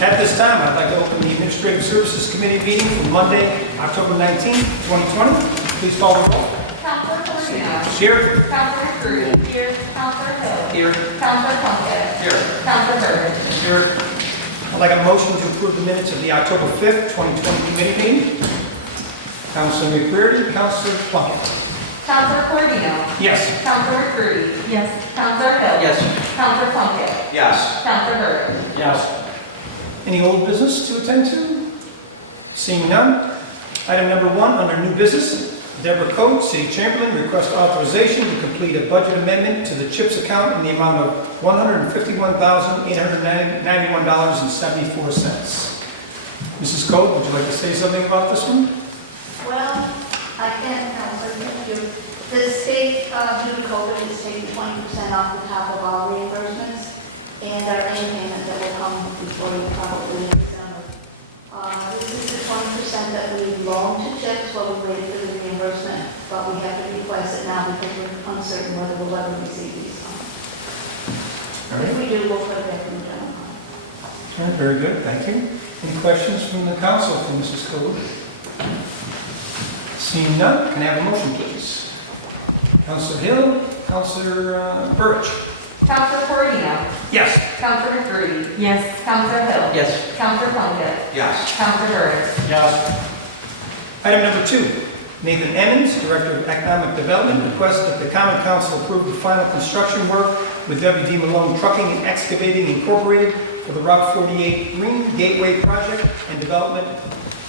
At this time, I'd like to open the Administrative Services Committee meeting for Monday, October 19, 2020. Please call the roll. Counselor Corino. Here. Counselor Cruz. Here. Counselor Hill. Here. Counselor Plunkett. Here. Counselor Burris. Here. I'd like a motion to approve the minutes of the October 5th, 2020 committee meeting. Counselor McCreary, Counselor Plunkett. Counselor Corino. Yes. Counselor Cruz. Yes. Counselor Hill. Yes. Counselor Plunkett. Yes. Counselor Burris. Yes. Any old business to attend to? Seeing none. Item number 1 under new business. Deborah Coates, City Chamberlain, requests authorization to complete a budget amendment to the CHIPS account in the amount of $151,891.74. Mrs. Coates, would you like to say something about this one? Well, I can, Counselor, thank you. The state, due to COVID, is taking 20% off the top of our reimbursements and our any payment that will come before you probably in December. This is the 20% that we loaned to CHIPS while we waited for the reimbursement, but we have to request it now because we're uncertain whether we'll ever receive these funds. If we do, we'll put it back in the general fund. All right, very good, thank you. Any questions from the council for Mrs. Coates? Seeing none, can I have a motion, please? Councilor Hill, Councilor Burridge. Counselor Corino. Yes. Counselor Cruz. Yes. Counselor Hill. Yes. Counselor Plunkett. Yes. Counselor Burris. Yes. Item number 2, Nathan Emmons, Director of Economic Development, requests that the Common Council approve the final construction work with W.D. Malone Trucking and Excavating Incorporated for the Route 48 Green Gateway Project and Development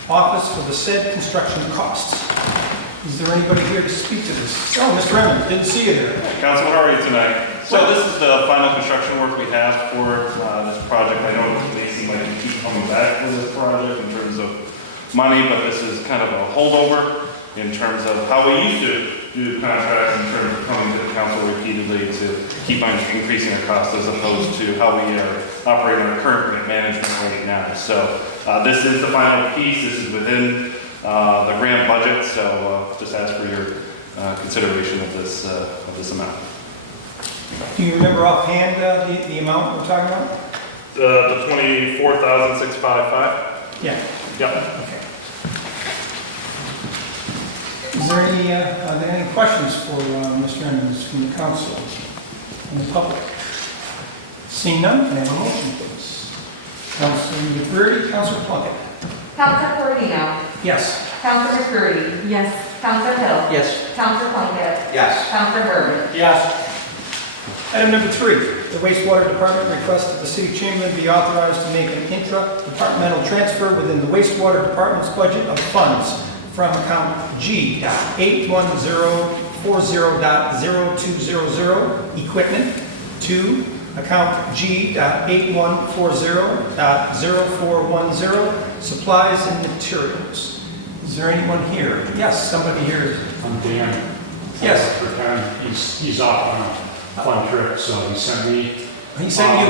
Office for the said construction costs. Is there anybody here to speak to this? Oh, Mr. Emmons, didn't see you there. Councilman, how are you tonight? So this is the final construction work we have for this project. I know Macy might keep coming back with this project in terms of money, but this is kind of a holdover in terms of how we used to do contracts in terms of coming to the council repeatedly to keep on increasing our cost as opposed to how we are operating our current grant management right now. So this is the final piece. This is within the grant budget, so just ask for your consideration of this amount. Do you remember offhand the amount we're talking about? The $24,655. Yeah. Yep. Okay. Is there any, are there any questions for Mr. Emmons from the council and the public? Seeing none, can I have a motion, please? Councilor McCreary, Councilor Plunkett. Counselor Corino. Yes. Counselor McCreary. Yes. Counselor Hill. Yes. Counselor Plunkett. Yes. Counselor Burris. Yes. Item number 3, the wastewater department requests that the city chamberlain be authorized to make an intra-departmental transfer within the wastewater department's budget of funds from account G.81040.0200 equipment to account G.8140.0410 supplies and materials. Is there anyone here? Yes, somebody here. I'm Dan. Yes. For Ken. He's off on a fun trip, so he sent me. He sent you.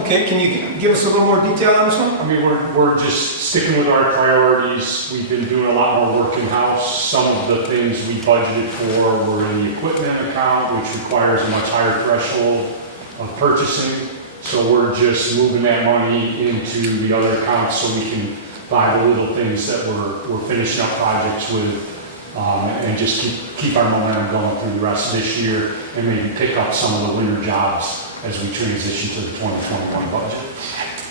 Okay, can you give us a little more detail on this one? I mean, we're just sticking with our priorities. We've been doing a lot more work in-house. Some of the things we budgeted for were in the equipment account, which requires a much higher threshold of purchasing. So we're just moving that money into the other accounts so we can buy the little things that we're finishing up projects with, and just keep our momentum going through the rest of this year and maybe pick up some of the winter jobs as we transition to the 2021 budget.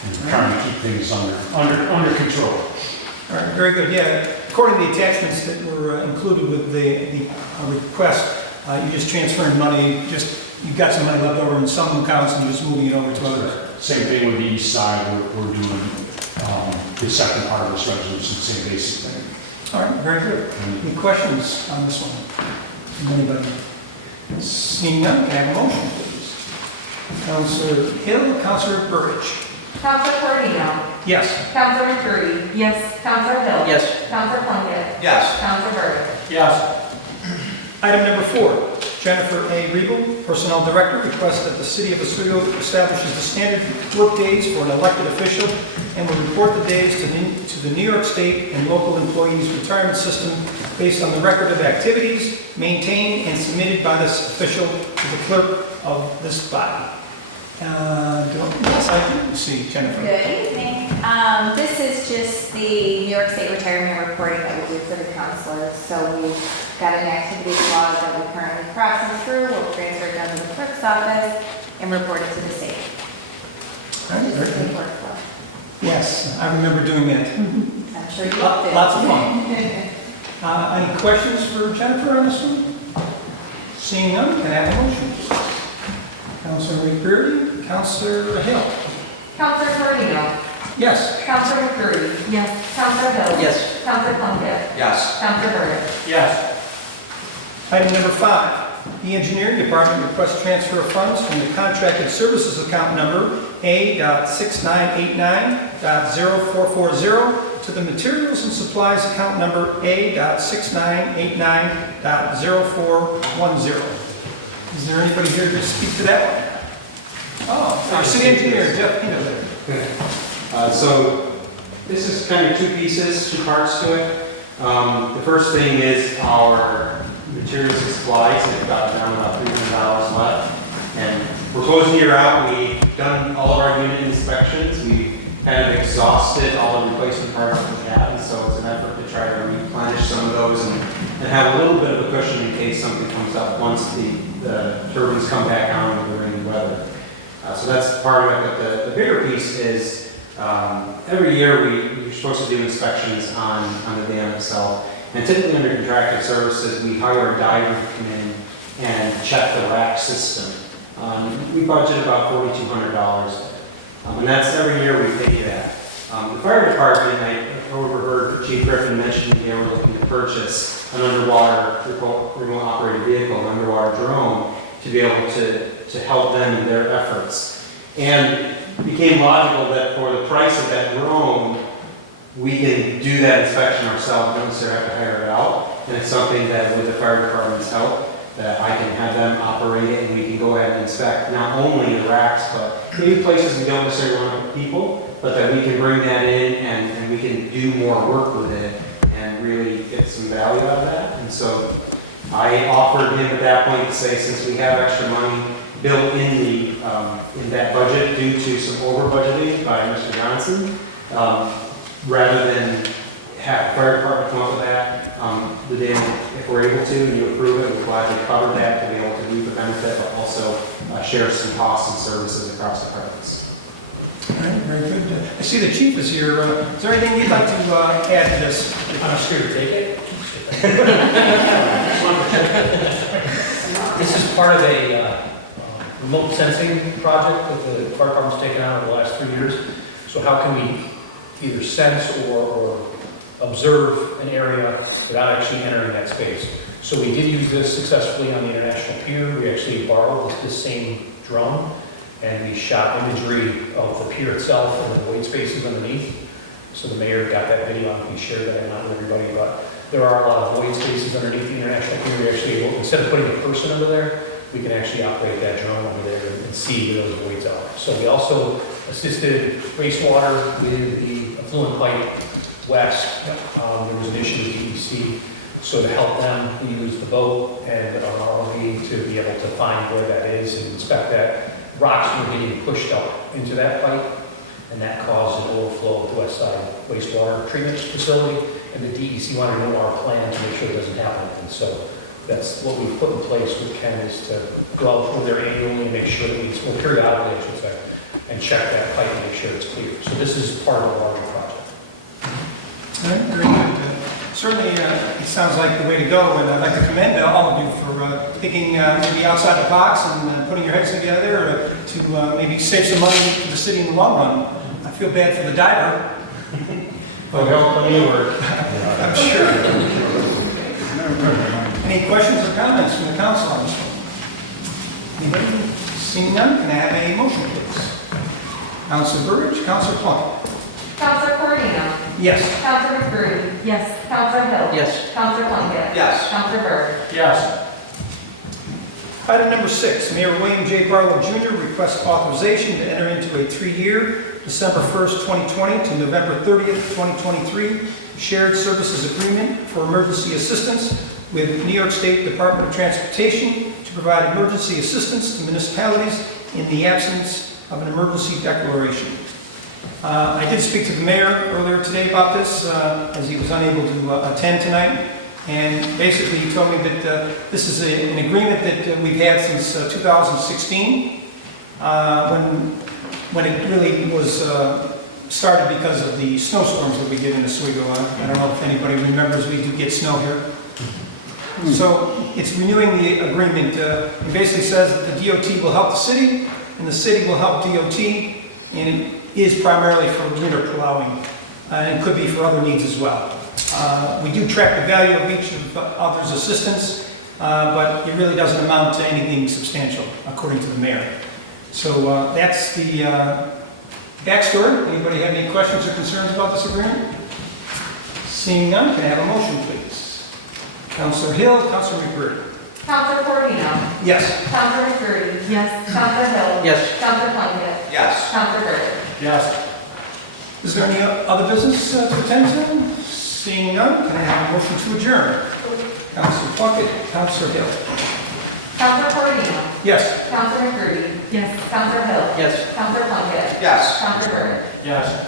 And trying to keep things under control. All right, very good. Yeah, according to the attachments that were included with the request, you just transferring money, you've got some money left over in some accounts and you're just moving it over to others. Same thing with the east side, we're doing the second part of this resolution, same basic thing. All right, very good. Any questions on this one from anybody? Seeing none, can I have a motion, please? Councilor Hill, Councilor Burridge. Counselor Corino. Yes. Counselor McCreary. Yes. Counselor Hill. Yes. Counselor Plunkett. Yes. Counselor Burris. Yes. Item number 4, Jennifer A. Riebel, Personnel Director, requests that the City of Oswego establishes the standard work days for an elected official and will report the days to the New York State and local employees retirement system based on the record of activities maintained and submitted by this official to the clerk of this body. Yes, I do see Jennifer. Good evening. This is just the New York State retirement reporting that we do for the counselors. So we've got an activity log that we currently process through. We'll transfer it down to the clerk's office and report it to the state. All right, very This is good. the workflow. Yes, I remember doing that. I'm sure you loved it. Lots of fun. Any questions for Jennifer on this one? Seeing none, can I have a motion? Counselor McCreary, Counselor Hill. Counselor Carino. Yes. Counselor McCreary. Yes. Counselor Hill. Yes. Counselor Plunkett. Yes. Counselor Burr. Yes. Item number 5, the Engineering Department requests transfer of funds from the Contracted Services Account number A.6989.0440 to the Materials and Supplies Account number A.6989.0410. Is there anybody here to speak to that one? Oh, our city engineer, Jeff Pino there. So this is kind of two pieces, two parts to it. The first thing is our materials and supplies. We've got down about $300 left. And we're closing the year out. We've done all of our unit inspections. We've kind of exhausted all the replacement parts that we have. And so it's an effort to try to replenish some of those and have a little bit of a cushion in case something comes up once the turbines come back on with the rainy weather. So that's part of it. But the bigger piece is every year we're supposed to do inspections on the dam itself. And typically under contracted services, we hire a diver to come in and check the rack system. We budget about $4,200. And that's every year we pay that. The fire department, I overheard Chief Griffin mentioning they were looking to purchase an underwater remote operated vehicle, an underwater drone, to be able to help them in their efforts. And it became logical that for the price of that drone, we can do that inspection ourselves, don't necessarily have to hire it out. And it's something that with the fire department's help, that I can have them operate it and we can go ahead and inspect not only the racks, but maybe places we don't necessarily want to put people, but that we can bring that in and we can do more work with it and really get some value out of that. And so I offered him at that point to say, since we have extra money built in that budget due to some over budgeting by Mr. Johnson, rather than have the fire department come up with that, if we're able to and you approve it, we're glad to cover that to be able to reap the benefit, but also share some costs and services across departments. All right, very good. I see the chief is here. Is there anything you'd like to add to this? I'm scared to take it. This is part of a remote sensing project that the fire department's taken on over the last 3 years. So how can we either sense or observe an area without actually entering that space? So we did use this successfully on the International Pier. We actually borrowed this same drone and we shot imagery of the pier itself and the void spaces underneath. So the mayor got that video and he shared that not with everybody, but there are a lot of void spaces underneath the International Pier. We actually, instead of putting a person under there, we can actually operate that drone over there and see where those voids are. So we also assisted wastewater with the effluent pipe west. There was an issue with DEC. So to help them, we used the boat and our ROV to be able to find where that is and inspect that. Rocks were getting pushed up into that pipe, and that caused an overflow of the west side wastewater treatment facility. And the DEC wanted to know our plan to make sure it doesn't happen. And so that's what we've put in place with Ken, is to go out over there annually and make sure that well, periodically, I should say, and check that pipe and make sure it's clear. So this is part of a larger project. All right, very good. Certainly, it sounds like the way to go, and I'd like to commend all of you for thinking maybe outside the box and putting your heads together to maybe save some money for the city in the long run. I feel bad for the diver. But we all come in work. I'm sure. Any questions or comments from the council on this one? Anybody? Seeing none, can I have a motion, please? Councilor Burridge, Councilor Plunkett. Counselor Carino. Yes. Counselor McCreary. Yes. Counselor Hill. Yes. Counselor Plunkett. Yes. Counselor Burr. Yes. Item number 6, Mayor William J. Barlow Jr. requests authorization to enter into a 3-year, December 1st, 2020 to November 30th, 2023, shared services agreement for emergency assistance with New York State Department of Transportation to provide emergency assistance to municipalities in the absence of an emergency declaration. I did speak to the mayor earlier today about this, as he was unable to attend tonight. And basically, he told me that this is an agreement that we've had since 2016, when it really was started because of the snowstorms that we get in Oswego. I don't know if anybody remembers, we do get snow here. So it's renewing the agreement. It basically says that the DOT will help the city, and the city will help DOT, and it is primarily for winter plowing, and it could be for other needs as well. We do track the value of each of others' assistance, but it really doesn't amount to anything substantial, according to the mayor. So that's the backstory. Anybody have any questions or concerns about this agreement? Seeing none, can I have a motion, please? Councilor Hill, Councilor McBurney. Councilor Corino. Yes. Councilor McCurdy. Yes. Councilor Hill. Yes. Councilor Plunkett. Yes. Councilor Burr. Yes. Is there any other business to attend to? Seeing none, can I have a motion to adjourn? Councilor Plunkett, Councilor Hill. Councilor Corino. Yes. Councilor McCurdy. Yes. Councilor Hill. Yes. Councilor Plunkett. Yes. Councilor Burr. Yes.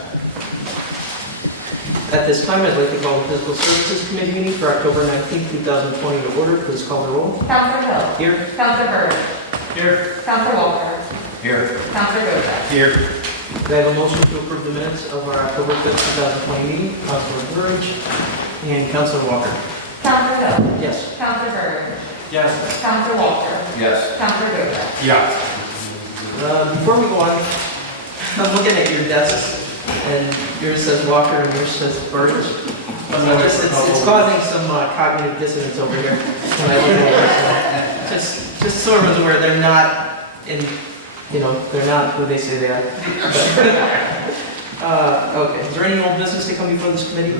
At this time, I'd like to call the Physical Services Committee meeting for October 19, 2020 to order. Please call the roll. Councilor Hill. Here. Councilor Burr. Here. Councilor Walker. Here. Councilor Gosar. Here. Do I have a motion to approve the minutes of our October 5th, 2020 meeting? Councilor Burridge and Councilor Walker. Councilor Hill. Yes. Councilor Burr. Yes. Councilor Walker. Yes. Councilor Gosar. Yeah. Before we go on, I'm looking at your desks, and yours says Walker and yours says Burridge. It's causing some cognitive dissonance over here when I look at this. Just so everyone's aware, they're not in, they're not who they say they are. Okay, is there any old business to come before this committee?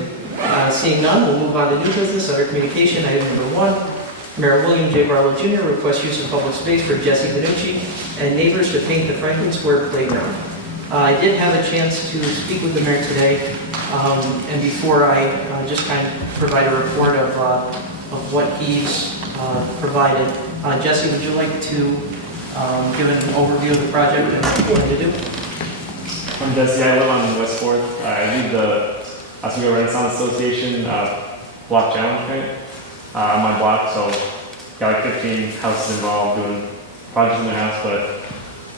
Seeing none, we'll move on to new business. Under communication, item number 1. Mayor William J. Barlow Jr. requests use of public space for Jesse Benucci and neighbors to paint the Franklin Square playground. I did have a chance to speak with the mayor today, and before I just kind of provide a report of what he's provided, Jesse, would you like to give an overview of the project and what you want to do? I'm Jesse. I live on West 4th. I lead the Oswego Renaissance Association block challenge grant on my block. So got like 15 houses involved doing projects in their house, but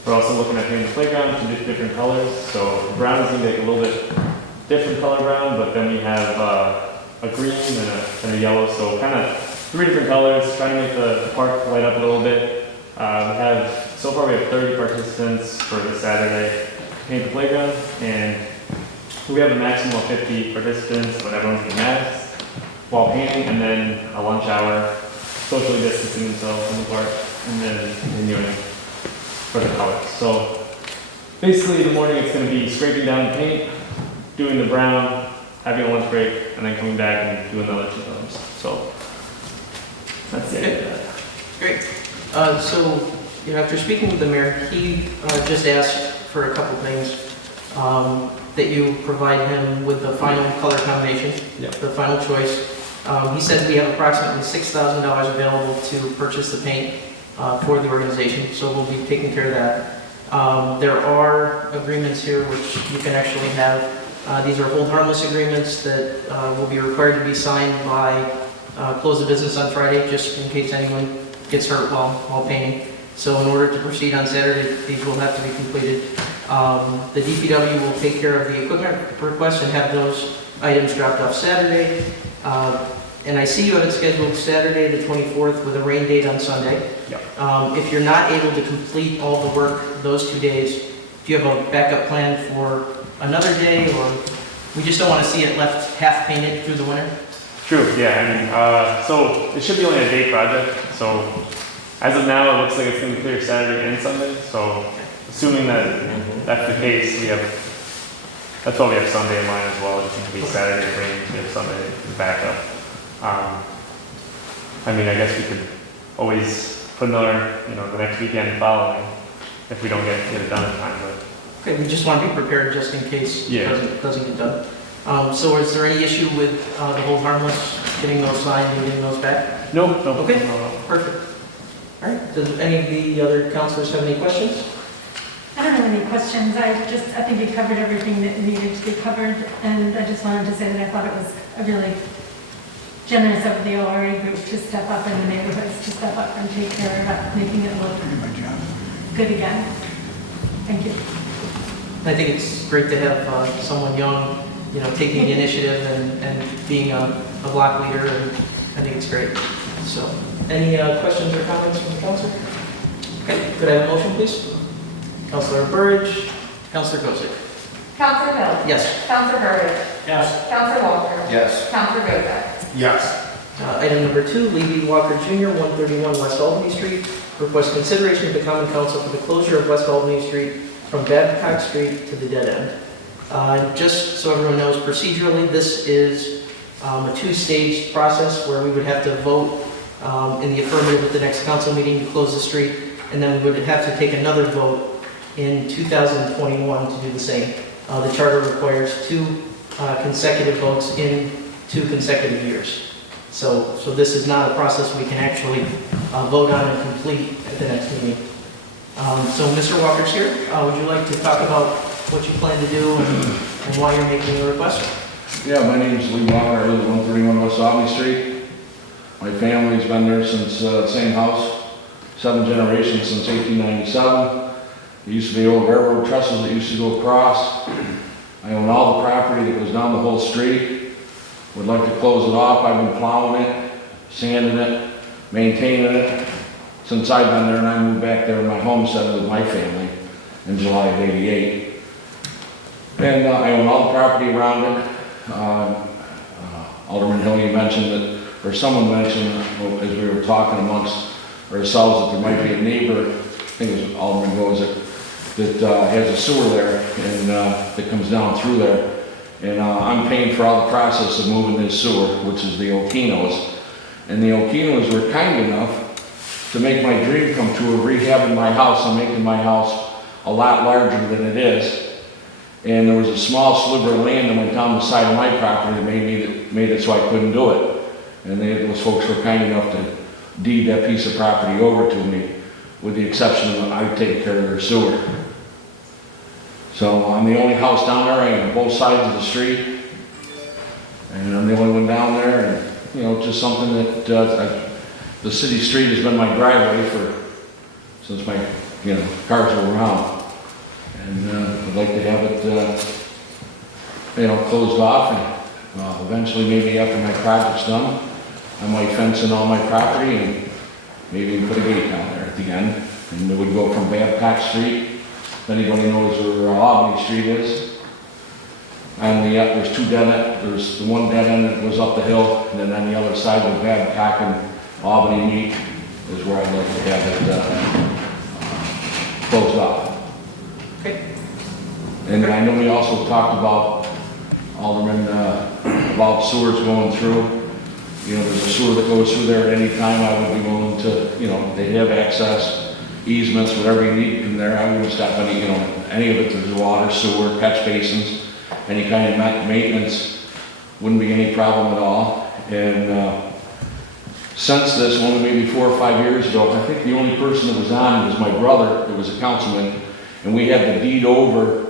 we're also looking at painting the playground to different colors. So brown is going to be like a little bit different color brown, but then we have a green and a yellow. So kind of 3 different colors, trying to make the park light up a little bit. So far we have 30 participants for this Saturday to paint the playground, and we have a maximum of 50 participants, but everyone's getting masks while painting, and then a lunch hour, socially distancing themselves in the park, and then continuing for the colors. So basically in the morning it's going to be scraping down the paint, doing the brown, having a lunch break, and then coming back and doing another 2 colors. So that's it. Great. So, after speaking with the mayor, he just asked for a couple things. That you provide him with the final color combination, the final choice. He said we have approximately $6,000 available to purchase the paint for the organization, so we'll be taking care of that. There are agreements here which you can actually have. These are hold harmless agreements that will be required to be signed by close of business on Friday, just in case anyone gets hurt while painting. So in order to proceed on Saturday, these will have to be completed. The DPW will take care of the equipment request and have those items dropped off Saturday. And I see you have it scheduled Saturday the 24th with a rain date on Sunday. Yep. If you're not able to complete all the work those 2 days, do you have a backup plan for another day, or we just don't want to see it left half painted through the winter? True, yeah. So it should be only a day project. So as of now, it looks like it's going to be clear Saturday and Sunday. So assuming that that's the case, that's why we have Sunday in mind as well, just in case Saturday rains, we have Sunday to back up. I guess we could always put another, the next weekend following if we don't get it done in time. But Okay, we just want to be prepared just in case Yeah. it doesn't get done. So is there any issue with the hold harmless, getting those signed and getting those back? no. Okay. Perfect. All right, does any of the other councilors have any questions? I don't have any questions. I think you covered everything that needed to be covered, and I just wanted to say that I thought it was a really generous of the ORA group to step up in the neighborhoods, to step up and take care of it, making it look good again. Thank you. I think it's great to have someone young, taking the initiative and being a block leader, and I think it's great. So, any questions or comments from the council? Okay, could I have a motion, please? Councilor Burridge, Councilor Gozick. Counselor Hill. Yes. Counselor Burridge. Yes. Counselor Walker. Yes. Counselor Gozak. Yes. Item number 2, Levy Walker Jr., 131 West Albany Street. Request consideration of the Common Council for the closure of West Albany Street from Babcock Street to the dead end. Just so everyone knows, procedurally, this is a two-stage process where we would have to vote in the affirmative at the next council meeting to close the street, and then we would have to take another vote in 2021 to do the same. The charter requires 2 consecutive votes in 2 consecutive years. So this is not a process we can actually vote on and complete at the next meeting. So Mr. Walker's here. Would you like to talk about what you plan to do and why you're making the request? Yeah, my name is Lee Walker. I live at 131 West Albany Street. My family's been there since the same house, 7 generations since 1897. There used to be old railroad trestles that used to go across. I own all the property that goes down the whole street. Would like to close it off. I've been plowing it, sanding it, maintaining it since I've been there, and I moved back there in my homestead with my family in July of '88. And I own all the property around it. Alderman Hill, you mentioned that, or someone mentioned as we were talking amongst ourselves that there might be a neighbor, I think it was Alderman Gozick, that has a sewer there and that comes down through there. And I'm paying for all the process of moving this sewer, which is the Okinos. And the Okinos were kind enough to make my dream come true of rehabbing my house and making my house a lot larger than it is. And there was a small sliver of land that went down the side of my property that made it so I couldn't do it. And those folks were kind enough to deed that piece of property over to me, with the exception of I take care of their sewer. So I'm the only house down there. I am on both sides of the street, and I'm the only one down there. And just something that the city street has been my driveway since my cars were around, and I'd like to have it closed off, and eventually maybe after my project's done, I might fence in all my property and maybe put a gate down there at the end, and it would go from Babcock Street. If anybody knows where Albany Street is, and there's 2 dead ends. There's the one dead end that goes up the hill, and then on the other side where Babcock and Albany meet is where I'd like to have it closed off. Okay. And I know we also talked about, Alderman, about sewers going through. There's a sewer that goes through there at any time. I would be willing to, they have access, easements, whatever you need in there. I wouldn't stop any of it. There's water, sewer, catch basins, any kind of maintenance wouldn't be any problem at all. And since this, only maybe 4 or 5 years ago, I think the only person that was on was my brother, that was a councilman, and we had the deed over.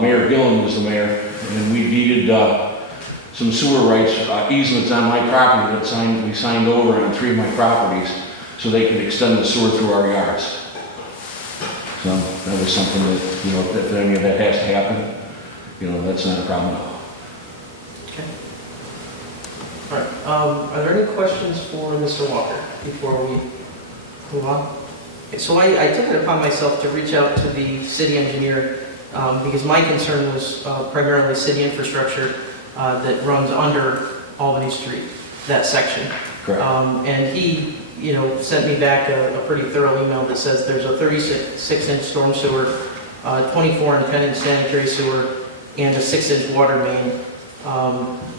Mayor Gillen was the mayor, and we deeded some sewer rights, easements on my property that we signed over on 3 of my properties, so they could extend the sewer through our yards. So that was something that, if any of that has to happen, that's not a problem at all. Okay. All right. Are there any questions for Mr. Walker before we move on? Okay, so I took it upon myself to reach out to the city engineer because my concern was primarily city infrastructure that runs under Albany Street, that section. Correct. And he, sent me back a pretty thorough email that says there's a 36-inch storm sewer, 24 and 10-inch sanitary sewer, and a 6-inch water main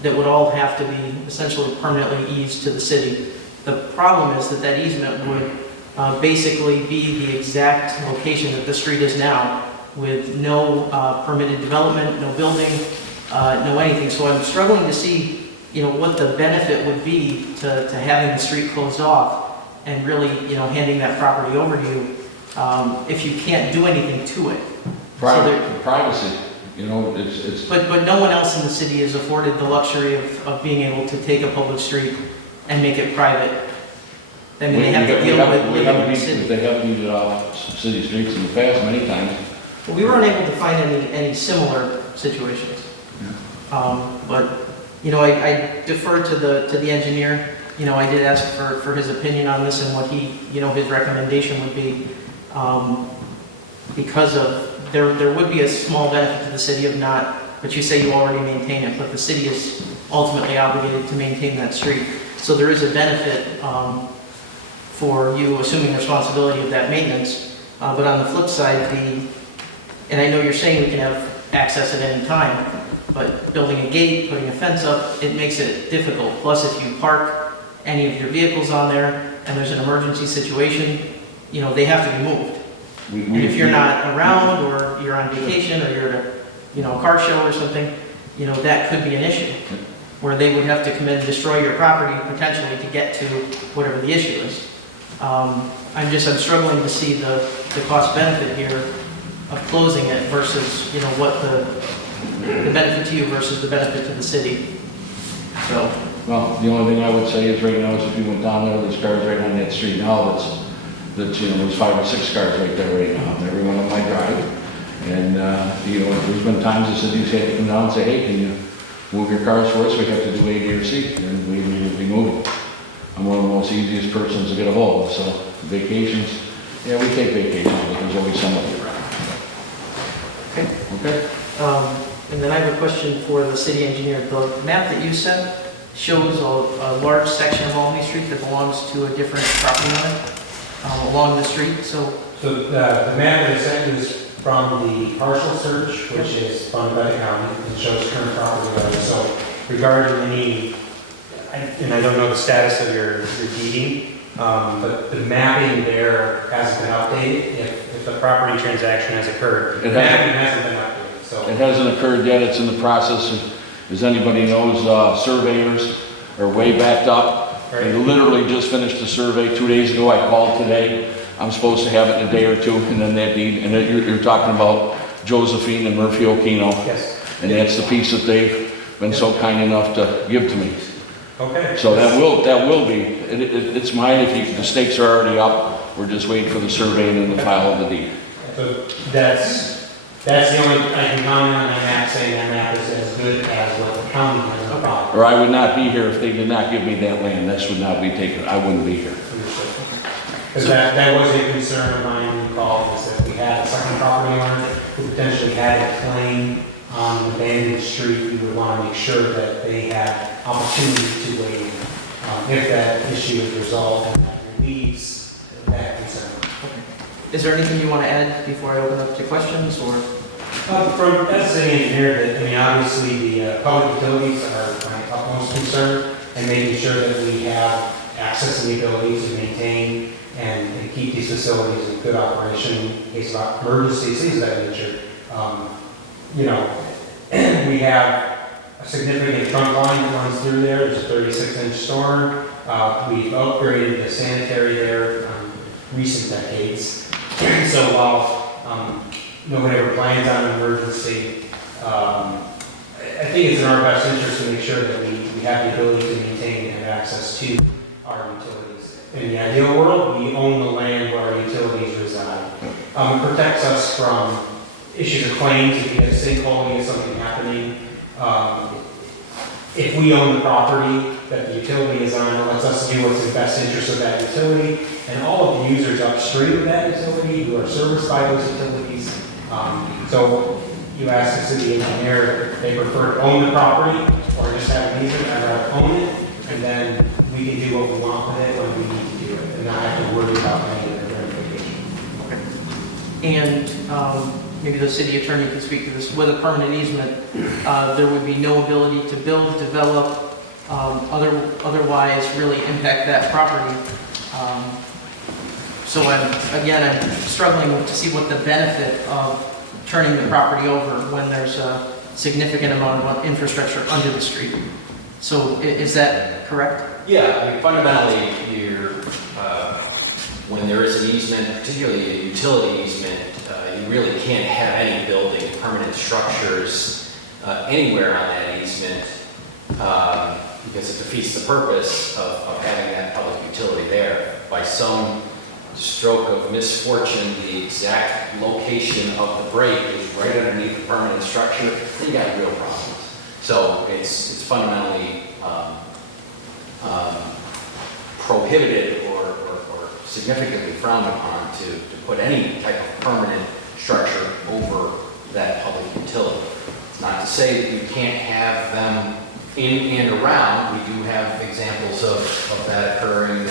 that would all have to be essentially permanently eased to the city. The problem is that easement would basically be the exact location that the street is now, with no permitted development, no building, no anything. So I'm struggling to see what the benefit would be to having the street closed off and really, handing that property over to you. if you can't do anything to it. So there- Privacy, you know, it's, But no one else in the city is afforded the luxury of being able to take a public street and make it private. I mean, they have to deal with living in the city. They have weeded off city streets in the past many times. Well, we weren't able to find any similar situations. But, you know, I defer to the engineer. You know, I did ask for his opinion on this and what he, you know, his recommendation would be. Because there would be a small benefit to the city of not, but you say you already maintain it, but the city is ultimately obligated to maintain that street. So there is a benefit for you assuming responsibility of that maintenance. But on the flip side, and I know you're saying we can have access at any time, but building a gate, putting a fence up, it makes it difficult. Plus, if you park any of your vehicles on there and there's an emergency situation, you know, they have to be moved. And if you're not around, or you're on vacation, or you're at a, you know, car show or something, you know, that could be an issue, where they would have to come in and destroy your property potentially to get to whatever the issue is. I'm struggling to see the cost benefit here of closing it versus, you know, what the benefit to you versus the benefit to the city. So. Well, the only thing I would say is right now is if you went down there, there's cars right on that street now that's, you know, there's 5 or 6 cars right there right now, every one of my drive. And, you know, there's been times the city's had to come down and say, hey, can you move your cars for us? We have to do A, B, or C, and we immediately move it. I'm one of the most easiest persons to get a hold of, so vacations, yeah, we take vacations, but there's always somebody around. Okay. Okay? And then I have a question for the city engineer. The map that you sent shows a large section of Albany Street that belongs to a different property owner along the street, so. So the map that I sent is from the partial search, which is funded by the county, and shows current property values. So regarding any, and I don't know the status of your deeding, but the mapping there hasn't been updated if the property transaction has occurred. The mapping hasn't been updated, so. It hasn't occurred yet, it's in the process. As anybody knows, surveyors are way backed up. Right. They literally just finished the survey 2 days ago. I called today. I'm supposed to have it in a day or two, and then that deed, and you're talking about Josephine and Murphy Okino. Yes. And that's the piece that they've been so kind enough to give to me. Okay. So that will be, it's mine if the stakes are already up. We're just waiting for the survey and then the file of the deed. So that's the only, I can comment on that map, saying that map is as good as what the county has on file. Or I would not be here if they did not give me that land. This would not be taken. I wouldn't be here. Because that was a concern of mine when we called, is that we had a second property owner who potentially had a claim on an abandoned street. We would want to make sure that they had opportunity to weigh in. If that issue is resolved and that relieves that concern. Is there anything you want to add before I open up to questions, or? From, as a city engineer, I mean, obviously the public utilities are my utmost concern, and making sure that we have access and the ability to maintain and keep these facilities in good operation in case of emergencies, things of that nature. You know, we have a significant trunk line that runs through there. There's a 36-inch storm. We've upgraded the sanitary there in recent decades. So while nobody ever plans on an emergency, I think it's in our best interest to make sure that we have the ability to maintain and have access to our utilities. In the ideal world, we own the land where our utilities reside. It protects us from issues of claims. If you get a sinkhole, you get something happening. If we own the property that the utility is on, it lets us do what's in the best interest of that utility and all of the users upstream of that utility who are serviced by those utilities. So you ask the city engineer if they prefer to own the property or just have an easement, I'd rather own it, and then we can do what we want with it when we need to do it, and not have to worry about any of the ramifications. And maybe the city attorney can speak to this. With a permanent easement, there would be no ability to build, develop, otherwise really impact that property. So I'm struggling to see what the benefit of turning the property over when there's a significant amount of infrastructure under the street. So is that correct? Yeah, I mean, fundamentally, when there is an easement, particularly a utility easement, you really can't have any building, permanent structures anywhere on that easement because it defeats the purpose of having that public utility there. By some stroke of misfortune, the exact location of the break is right underneath the permanent structure, then you got real problems. So it's fundamentally prohibited or significantly frowned upon to put any type of permanent structure over that public utility. It's not to say that you can't have them in and around. We do have examples of that occurring.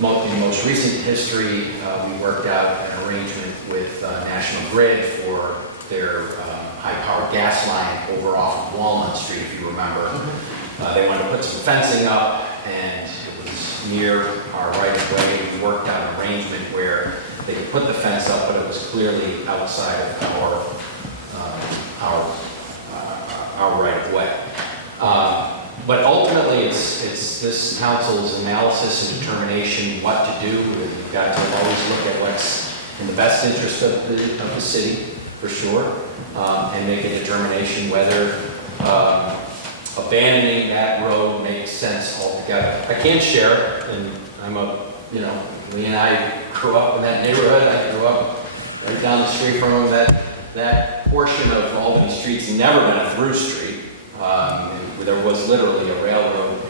In most recent history, we worked out an arrangement with National Grid for their high-powered gas line over off of Walnut Street, if you remember. They wanted to put some fencing up, and it was near our right-of-way. We worked out an arrangement where they could put the fence up, but it was clearly outside of our right-of-way. But ultimately, it's this council's analysis and determination what to do. We've got to always look at what's in the best interest of the city, for sure, and make a determination whether abandoning that road makes sense altogether. I can share, and Lee and I grew up in that neighborhood. I grew up right down the street from them. That portion of Albany Street's never been a through street. There was literally a railroad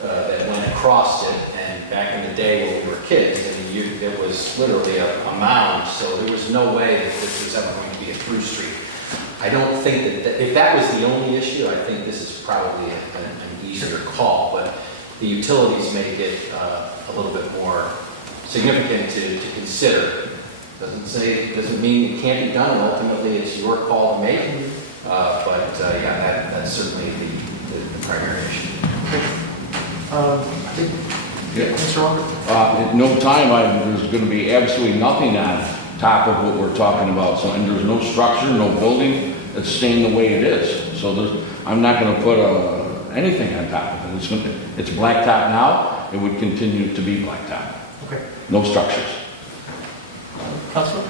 that went across it, and back in the day when we were kids, it was literally a mound, so there was no way that this was ever going to be a through street. I don't think that if that was the only issue, I think this is probably an easier call, but the utilities make it a little bit more significant to consider. Doesn't mean it can't be done, and ultimately it's your call to make. That's certainly the primary issue. Mr. Walker? At no time, there's going to be absolutely nothing on top of what we're talking about. So, and there's no structure, no building. It's staying the way it is. So I'm not going to put anything on top of it. It's blacktop now. It would continue to be blacktop. Okay. No structures. Councilor?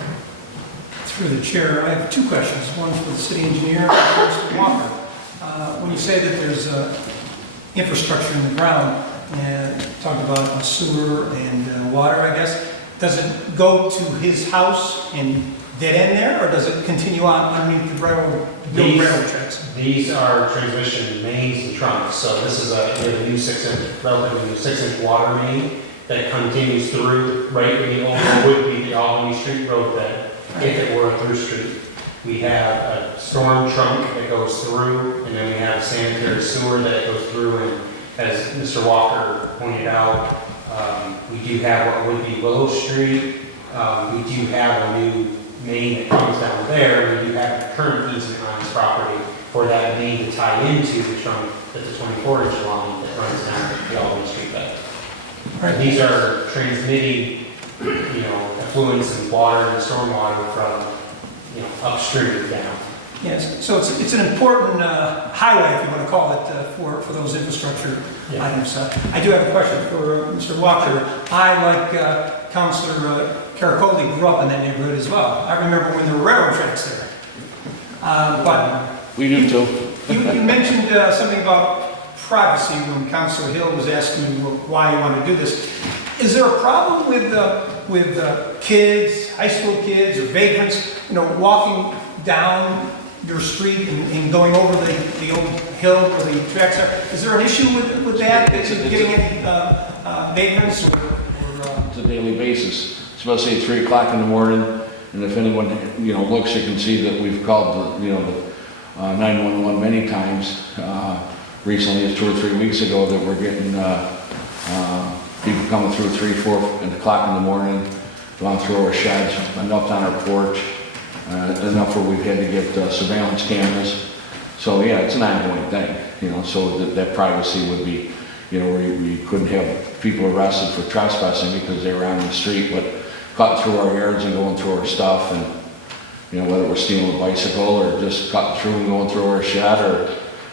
Through the chair, I have two questions. One for the city engineer and Mr. Walker. When you say that there's infrastructure in the ground, and talked about sewer and water, I guess, does it go to his house and dead end there, or does it continue on underneath the railroad tracks? These are transmission mains and trunks. So this is a new relatively new 6-inch water main that continues through right where the old would be the Albany Street road bed, if it were a through street. We have a storm trunk that goes through, and then we have a sanitary sewer that goes through, and as Mr. Walker pointed out, we do have what would be Willow Street. We do have a new main that comes down there. We do have a current easement on this property for that main to tie into the trunk that's a 24-inch line that runs down the Albany Street bed. Right. These are transmitting, effluents and water and stormwater from, upstream down. Yes, so it's an important highway, if you want to call it, for those infrastructure items. I do have a question for Mr. Walker. I, like Councilor Caracoli, grew up in that neighborhood as well. I remember when there were railroad tracks there. But we do too. you mentioned something about privacy when Councilor Hill was asking you why you want to do this. Is there a problem with kids, high school kids, or vagrants, walking down your street and going over the old hill where the tracks are? Is there an issue with that? Is it getting any vagrants or It's a daily basis, especially at 3 o'clock in the morning. And if anyone, looks, you can see that we've called the 911 many times. Recently, it's 2 or 3 weeks ago, that we're getting people coming through 3, 4 o'clock in the morning, going through our sheds, enough on our porch, enough where we've had to get surveillance cameras. So yeah, it's an ongoing thing, so that privacy would be, we couldn't have people arrested for trespassing because they were on the street, but cutting through our yards and going through our stuff, and whether we're stealing a bicycle or just cutting through and going through our shed, or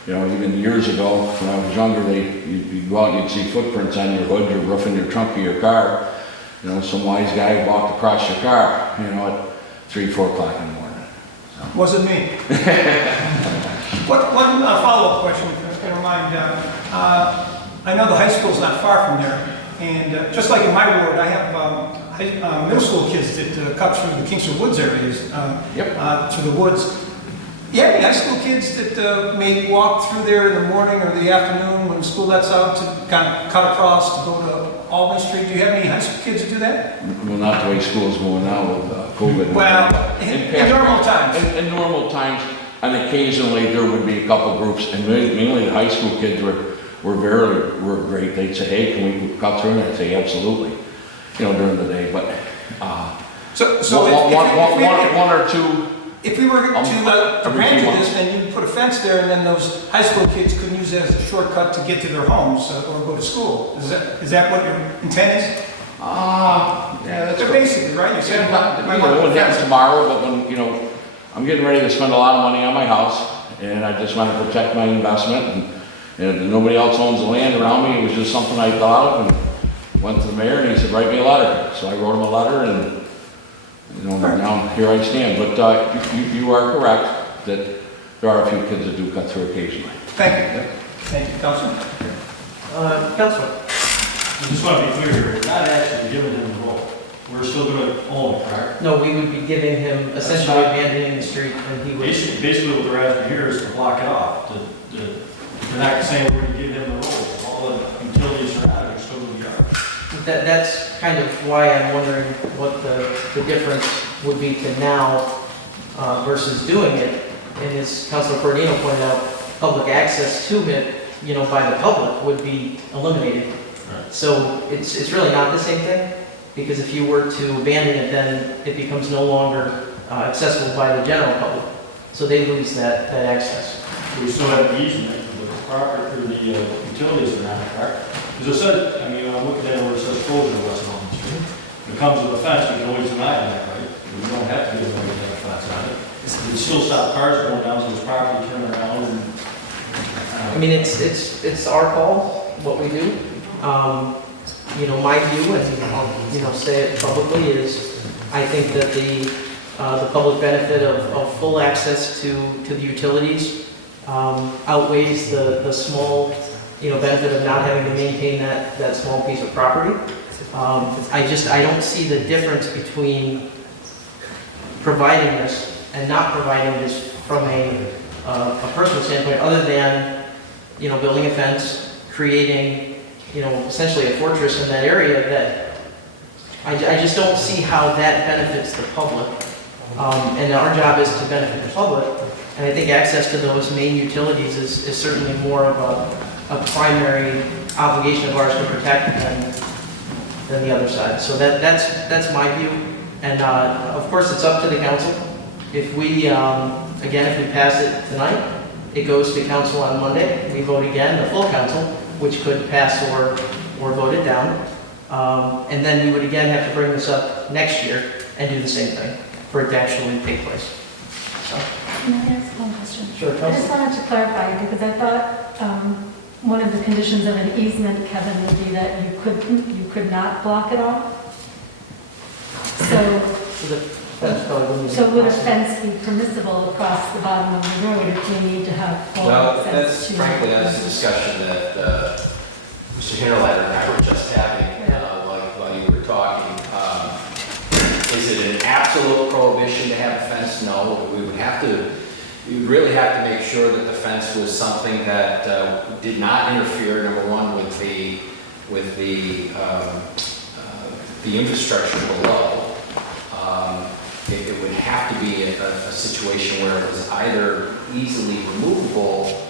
even years ago when I was younger, you'd go out and you'd see footprints on your hood, your roof, and your trunk of your car. You know, some wise guy walked across your car, you know, at 3, 4 o'clock in the morning. Wasn't me. One follow-up question, if you don't mind. I know the high school's not far from there, and just like in my ward, I have middle school kids that cut through the Kingston Woods areas, through the woods. You have any high school kids that may walk through there in the morning or the afternoon when school lets out to kind of cut across to go to Albany Street? Do you have any high school kids that do that? Well, not the way school's going now with COVID. Well, in normal times. In normal times, and occasionally there would be a couple groups, and mainly the high school kids were great. They'd say, hey, can we cut through? And I'd say, absolutely, you know, during the day. But one or two. If we were to grant you this, then you'd put a fence there, and then those high school kids could use it as a shortcut to get to their homes or go to school. Is that what your intent is? Yeah, that's So basically, right? You said it won't happen tomorrow, but when, you know, I'm getting ready to spend a lot of money on my house, and I just want to protect my investment, and nobody else owns the land around me. It was just something I thought of, and went to the mayor, and he said, write me a letter. So I wrote him a letter, and you know, now here I stand. But you are correct that there are a few kids that do cut through occasionally. Thank you. Thank you, Councilman. Councilman? I just want to be clear here, we're not actually giving him the road. We're still going to own it, correct? No, we would be giving him essentially abandoning the street, and he would... Basically what they're asking here is to block it off. They're not saying we're going to give him the road. All the utilities are out, they're still going to be ours. That's kind of why I'm wondering what the difference would be to now versus doing it. And as Councilor Cordino pointed out, public access to it, you know, by the public would be eliminated. Right. So it's really not the same thing, because if you were to abandon it, then it becomes no longer accessible by the general public. So they lose that access. We still have the easement for the property, or the utilities around it, correct? Because it says, I mean, I'm looking at where it says closure of West Elm Street. When it comes to the fence, we can always deny that, right? We don't have to give away that fence on it. We still stop cars going down to this property, turning around and... I mean, it's our call, what we do. You know, my view, and I'll, you know, say it publicly, is I think that the public benefit of full access to the utilities outweighs the small, you know, benefit of not having to maintain that small piece of property. I don't see the difference between providing this and not providing this from a personal standpoint, other than, you know, building a fence, creating, you know, essentially a fortress in that area that I just don't see how that benefits the public. And our job is to benefit the public. And I think access to those main utilities is certainly more of a primary obligation of ours to protect than the other side. So that's my view. And of course, it's up to the council. If we, again, if we pass it tonight, it goes to council on Monday. We vote again, the full council, which could pass or vote it down. And then we would again have to bring this up next year and do the same thing for it to actually take place. So. Can I ask one question? Sure, I just wanted to clarify, because I thought one of the conditions of an easement, Kevin, would be that you could not block it off. So would a fence be permissible across the bottom of the road if we need to have full Well, access to? frankly, that's a discussion that Mr. Hinterlander and I were just having while you were talking. Is it an absolute prohibition to have a fence? No. We would really have to make sure that the fence was something that did not interfere, number one, with the infrastructure below. It would have to be a situation where it was either easily removable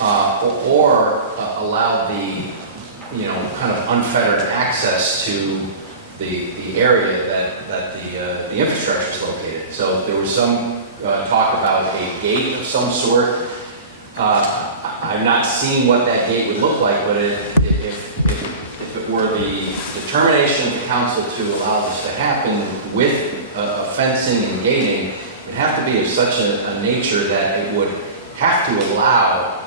or allowed the, you know, kind of unfettered access to the area that the infrastructure is located. So there was some talk about a gate of some sort. I've not seen what that gate would look like, but if it were the determination of the council to allow this to happen with fencing and gating, it'd have to be of such a nature that it would have to allow,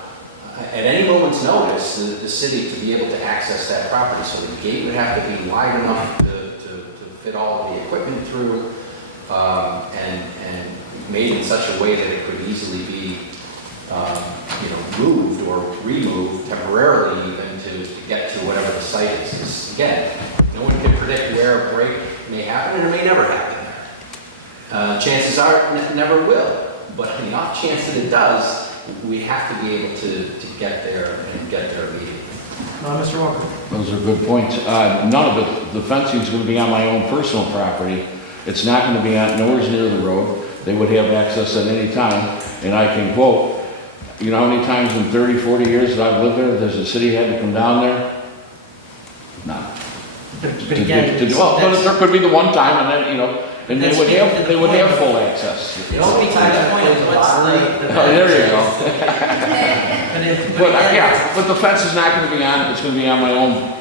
at any moment's notice, the city to be able to access that property. So the gate would have to be wide enough to fit all of the equipment through, and made in such a way that it could easily be, moved or removed temporarily even to get to whatever the site is. 'Cause again, no one can predict where a break may happen, and it may never happen there. Chances are it never will, but on the off chance that it does, we have to be able to get there and get there immediately. Mr. Walker? Those are good points. None of it, the fencing is going to be on my own personal property. It's not going to be on, nowhere near the road. They would have access at any time, and I can quote, you know how many times in 30, 40 years that I've lived there, does the city had to come down there? None. But again, Well, there could be the one time, and then, and they would have full access. It all speaks to the point of what's the. Oh, there you go. But But the fence is not going to be on, it's going to be on my own,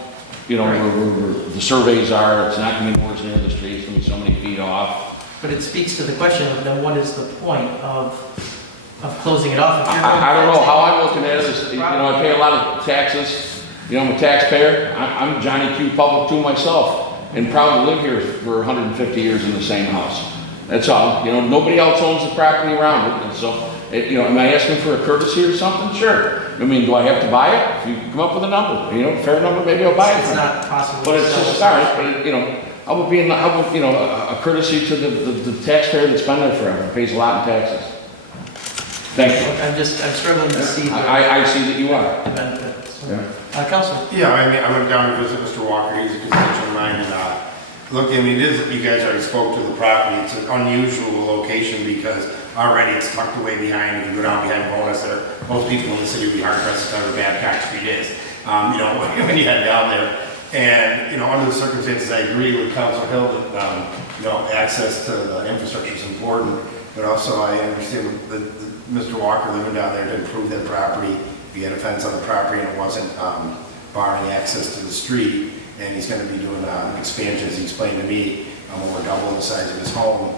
where the surveys are, it's not going to be more near the street, it's going to be so many feet off. But it speaks to the question of then what is the point of closing it off? If you're I don't know, how I'm looking at it is, I pay a lot of taxes, I'm a taxpayer, I'm Johnny Q. Public too myself, and proud to live here for 150 years in the same house. That's all, nobody else owns the property around it, and so, am I asking for a courtesy or something? Sure. I mean, do I have to buy it? If you come up with a number, fair number, maybe I'll buy it. It's not possible. But it's just, all right, but how about a courtesy to the taxpayer that's been there forever, pays a lot in taxes? Thank you. I'm struggling to see I see that you are. the benefit. So, Councilor? Yeah, I went down to visit Mr. Walker, he's a constituent of mine, and look, you guys already spoke to the property, it's an unusual location because already it's tucked away behind, if you go down behind Bonus, most people in the city would be hard pressed to tell where Babcock Street is, when you head down there. And, under the circumstances, I agree with Councilor Hill that, access to the infrastructure is important, but also I understand that Mr. Walker living down there to improve that property. If he had a fence on the property and it wasn't barring access to the street, and he's going to be doing expansion, as he explained to me, over double the size of his home.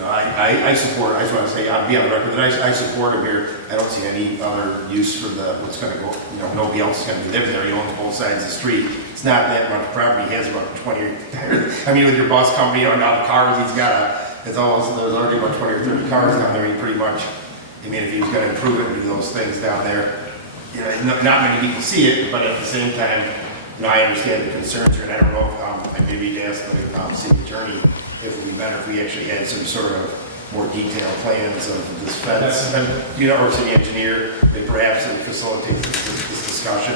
I support, I just want to say, I'll be on the record that I support him here. I don't see any other use for what's going to go, nobody else is going to be living there. He owns both sides of the street. It's not that much property. He has about 20, with your bus company, now the cars, there's already about 20 or 30 cars down there. He pretty much, if he was going to improve it and do those things down there, not many people see it, but at the same time, I understand the concerns here, and I don't know if, I maybe ask the city attorney if it would be better if we actually had some sort of more detailed plans of this fence. Or city engineer, that perhaps it facilitates this discussion.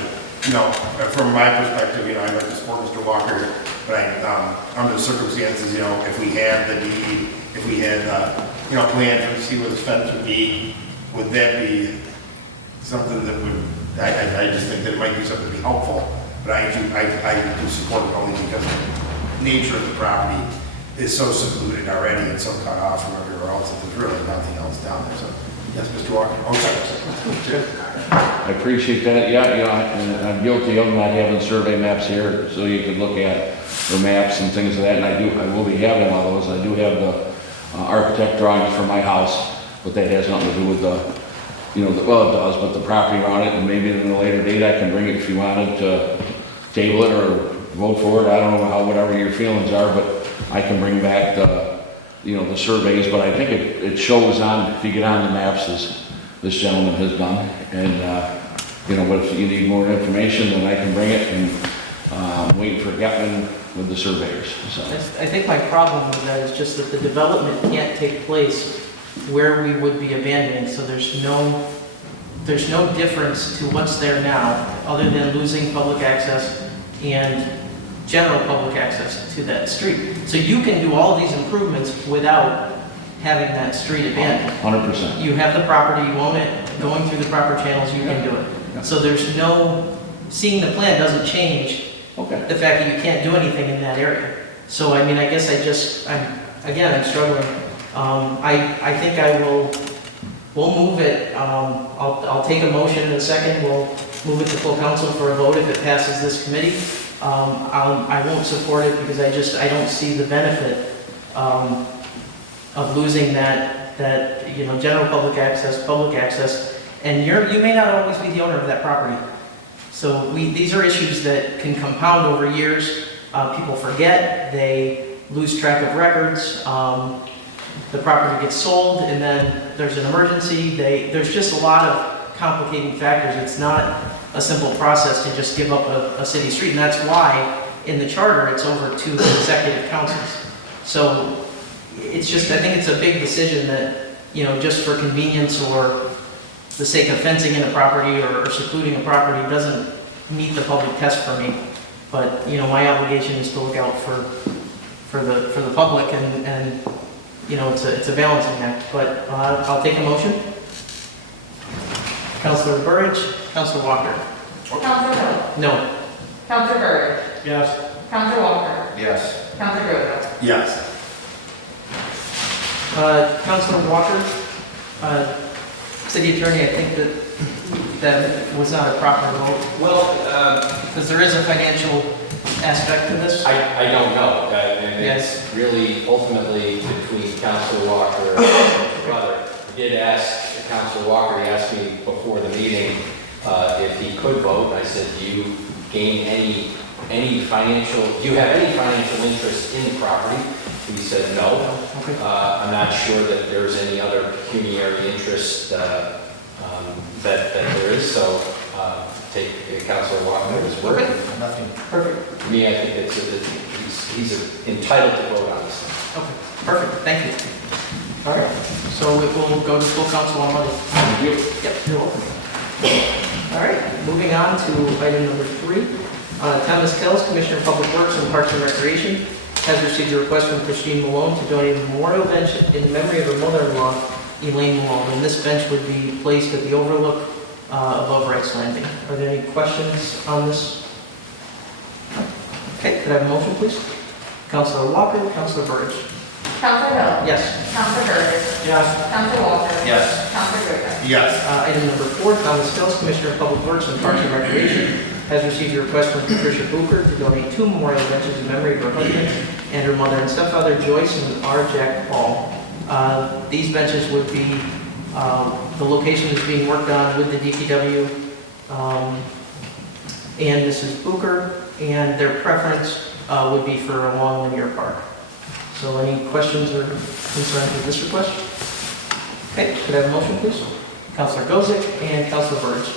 From my perspective, I'd like to support Mr. Walker, but under the circumstances, if we had the need, if we had, plan to see where this fence would be, would that be something that would, I just think that it might be something to be helpful, but I do support it only because the nature of the property is so secluded already and so cut off from everywhere else that there's really nothing else down there. So, yes, Mr. Walker. Oh, sorry. I appreciate that. And I'm guilty of not having survey maps here, so you can look at the maps and things of that. And I will be having all those. I do have the architect drawings for my house, but that has nothing to do with well, it does, but the property around it. And maybe in a later date, I can bring it if you wanted to table it or vote for it. I don't know whatever your feelings are, but I can bring back the surveys, but I think it shows on, if you get on the maps, as this gentleman has done, and, but if you need more information, then I can bring it, and I'm waiting for Getman with the surveyors, so. I think my problem with that is just that the development can't take place where we would be abandoning, so there's no difference to what's there now, other than losing public access and general public access to that street. So you can do all these improvements without having that street abandoned. 100%. You have the property, you own it, going through the proper channels, you can do it. So there's seeing the plan doesn't change the fact that you can't do anything in that area. So I guess I'm struggling. I think we'll move it, I'll take a motion in a second, we'll move it to full council for a vote if it passes this committee. I won't support it because I don't see the benefit of losing that general public access, and you may not always be the owner of that property. So these are issues that can compound over years. People forget, they lose track of records, the property gets sold, and then there's an emergency. There's just a lot of complicating factors. It's not a simple process to just give up a city street, and that's why in the charter it's over 2 consecutive councils. So it's just, I think it's a big decision that, you know, just for convenience or the sake of fencing in a property or secluding a property doesn't meet the public test for me. But, you know, my obligation is to look out for the public, and you know, it's a balancing act. But I'll take a motion. Councilor Burridge, Councilor Walker. Counselor Hill. No. Counselor Burridge. Yes. Counselor Walker. Yes. Counselor Rosa. Yes. Councilor Walker, City Attorney, I think that was not a proper vote. Well, Because there is a financial aspect to this. I don't know. And Yes. it's really ultimately between Councilor Walker and his brother. I did ask Councilor Walker, he asked me before the meeting if he could vote. I said, do you gain any financial, do you have any financial interest in the property? He said no. Okay. I'm not sure that there's any other pecuniary interest that there is, so take Councilor Walker at his word. Nothing. Perfect. To me, I think he's entitled to vote on this. Okay, perfect, thank you. All right, so we will go to full council on Monday. Thank you. Yep, you're welcome. All right, moving on to item number 3. Thomas Kells, Commissioner of Public Works and Parks and Recreation, has received a request from Christine Malone to donate a memorial bench in memory of her mother-in-law, Elaine Malone. And this bench would be placed at the overlook above Rice Landing. Are there any questions on this? Okay, could I have a motion, please? Councilor Walker, Councilor Burridge. Counselor Hill. Yes. Counselor Burridge. Yes. Counselor Walker. Yes. Counselor Rosa. Yes. Item number 4, Thomas Kells, Commissioner of Public Works and Parks and Recreation, has received a request from Patricia Booker to donate 2 memorial benches in memory of her husband and her mother and stepfather, Joyce and R. Jack Paul. These benches would be, the location is being worked on with the DPW and Mrs. Booker, and their preference would be for along Linear Park. So any questions or concerns with this request? Okay, could I have a motion, please? Councilor Gozick and Councilor Burridge.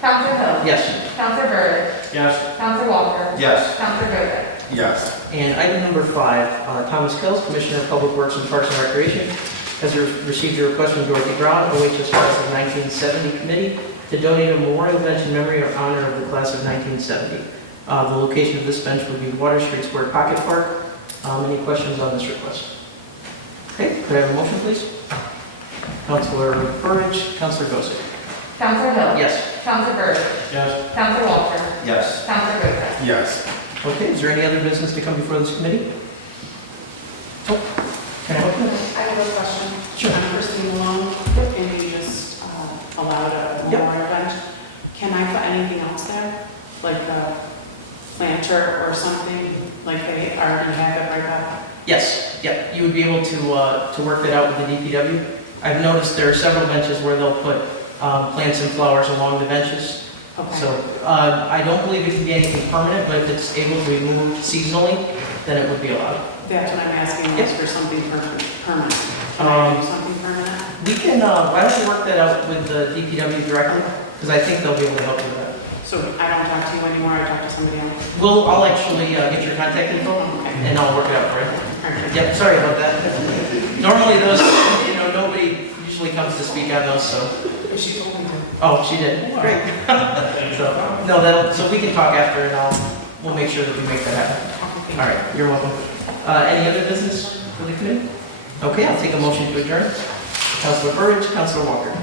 Counselor Hill. Yes. Counselor Burridge. Yes. Counselor Walker. Yes. Counselor Rosa. Yes. And item number 5, Thomas Kells, Commissioner of Public Works and Parks and Recreation, has received a request from Dorothy Brown, OHS Class of 1970 Committee, to donate a memorial bench in memory or honor of the class of 1970. The location of this bench would be Water Street Square Pocket Park. Any questions on this request? Okay, could I have a motion, please? Councilor Burridge, Councilor Gossick. Counselor Hill. Yes. Counselor Burridge. Yes. Counselor Walker. Yes. Counselor Rosa. Yes. Okay, is there any other business to come before this committee? Oh, can I help you? I have a question. Sure. I'm Christine Malone, and you just allowed a Yep. memorial bench. Can I put anything else there? Like a planter or something, like they already have it right up? Yes, yep, you would be able to work that out with the DPW. I've noticed there are several benches where they'll put plants and flowers along the benches. Okay. So I don't believe it can be anything permanent, but if it's able to be moved seasonally, then it would be allowed. That's what I'm asking, Yep. is for something permanent. Can I do something permanent? We can, why don't you work that out with the DPW directly? Because I think they'll be able to help you with that. So I don't talk to you anymore, I talk to somebody else? I'll actually get your contact info and I'll work it out for you. Perfect. Yep, sorry about that. Normally those, nobody usually comes to speak on those, so. She told me to. Oh, she did, great. So we can talk after and we'll make sure that we make that happen. All right, you're welcome. Any other business for the committee? Okay, I'll take a motion to adjourn. Councilor Burridge, Councilor Walker.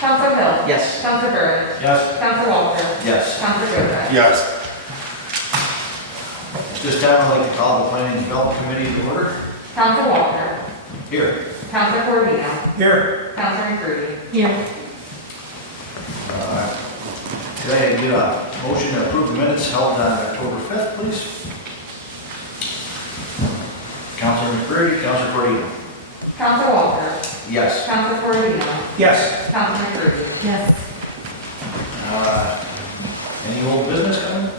Counselor Hill. Yes. Counselor Burridge. Yes. Counselor Walker. Yes. Counselor Rosa. Yes. This time I'd like to call the Planning and Development Committee to order. Counselor Walker. Here. Counselor Corvino. Here. Counselor McCready. Here. Today I need a motion to approve the minutes held on October 5th, please. Councilor McCready, Councilor Cordino. Counselor Walker. Yes. Counselor Corvino. Yes. Counselor McCready. Yes. Any old business coming?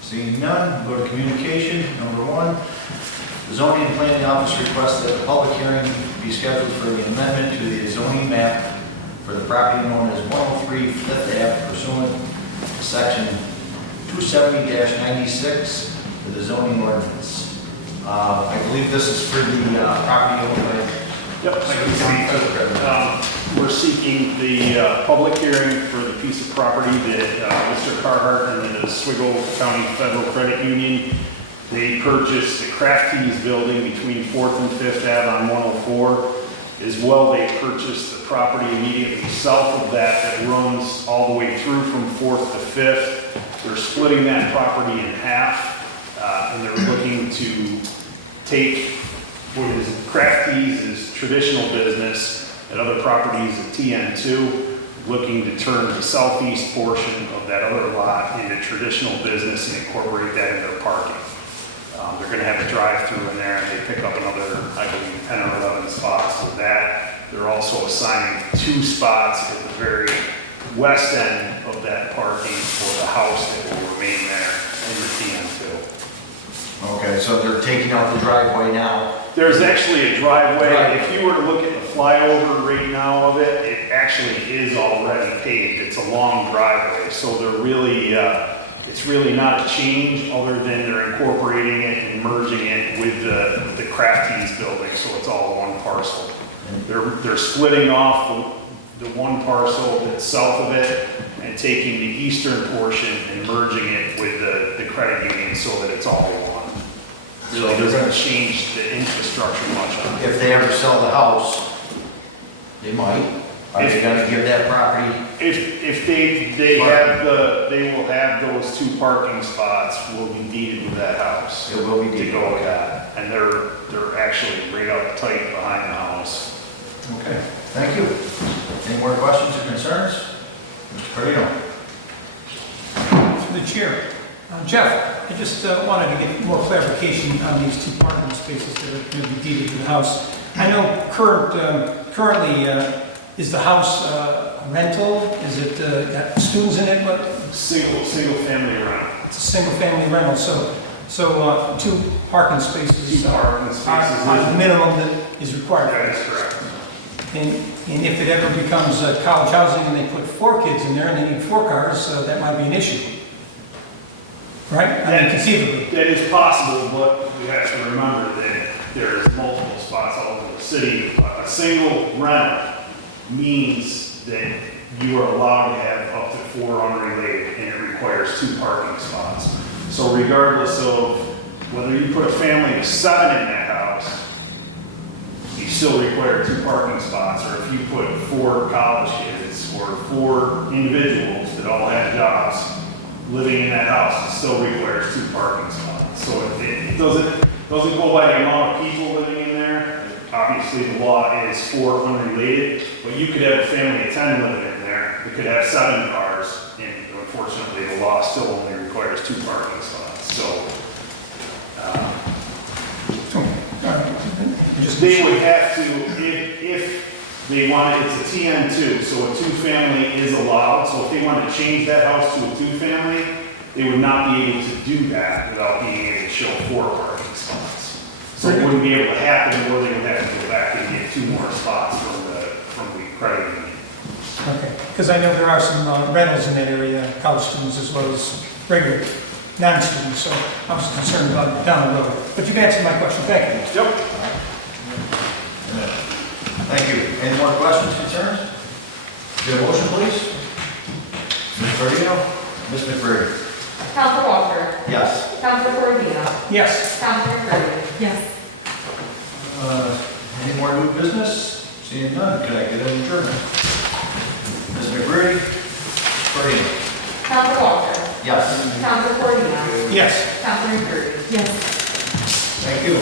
Seeing none, go to communication. Number 1, The zoning and planning office requests that a public hearing be scheduled for the amendment to the zoning map for the property known as 103 Fifth Ave pursuant to section 270-96 of the zoning ordinance. I believe this is for the property owned by... Yep, we're seeking the public hearing for the piece of property that Mr. Carhart and the Oswego County Federal Credit Union, they purchased the Crafties building between 4th and 5th Ave on 104. As well, they purchased the property immediately south of that runs all the way through from 4th to 5th. They're splitting that property in half, and they're looking to take what is Crafties is traditional business at other properties at TN2, looking to turn the southeast portion of that other lot into traditional business and incorporate that in their parking. They're going to have a drive-through in there, and they pick up another, I believe, 10 or 11 spots with that. They're also assigning 2 spots at the very west end of that parking for the house that will remain there in the TN2. Okay, so they're taking out the driveway now. There's actually a driveway. If you were to look at the flyover right now of it, it actually is already paved. It's a long driveway, so they're really, it's really not a change other than they're incorporating it and merging it with the Crafties building, so it's all one parcel. They're splitting off the one parcel that's south of it and taking the eastern portion and merging it with the credit union so that it's all one. So they're going to change the infrastructure much on it. If they ever sell the house, they might. Are they going to give that property? If they will have those 2 parking spots will be deeded with that house. It will be deeded. To go with that. And they're actually right up tight behind the house. Okay, thank you. Any more questions or concerns? Mr. Carino. Through the chair. Jeff, I just wanted to get more clarification on these 2 parking spaces that are going to be deeded to the house. I know currently is the house rental? Is it got students in it? What? Single family rental. It's a single family rental. So 2 parking spaces. 2 parking spaces. Are the minimum that is required. That is correct. And if it ever becomes college housing and they put 4 kids in there and they need 4 cars, that might be an issue. Right? I mean, conceivably. That is possible, but we have to remember that there's multiple spots all over the city. A single rental means that you are allowed to have up to 4 unrelated, and it requires 2 parking spots. So regardless of whether you put a family of 7 in that house, you still require 2 parking spots. Or if you put 4 college kids or 4 individuals that all have jobs living in that house, it still requires 2 parking spots. So it doesn't go by the amount of people living in there. Obviously, the law is 4 unrelated, but you could have a family of 10 living in there. You could have 7 cars, and unfortunately, the law still only requires 2 parking spots. So they would have to, if they wanted, it's a TN2, so a 2-family is allowed. So if they wanted to change that house to a 2-family, they would not be able to do that without being able to show 4 parking spots. So it wouldn't be able to happen where they would have to go back and get 2 more spots from the credit union. Okay, because I know there are some rentals in that area, college students as well as regular non-students, so I was concerned about it down the road. But you've answered my question. Thank you. Yep. Thank you. Any more questions, concerns? Get a motion, please? Ms. Carino? Ms. McBride? Council Walker? Yes. Council Corradino? Yes. Council Curry? Yes. Any more new business? Seeing none, can I get an adjournment? Ms. McBride? Carino? Council Walker? Yes. Council Corradino? Yes. Council Curry? Yes. Thank you.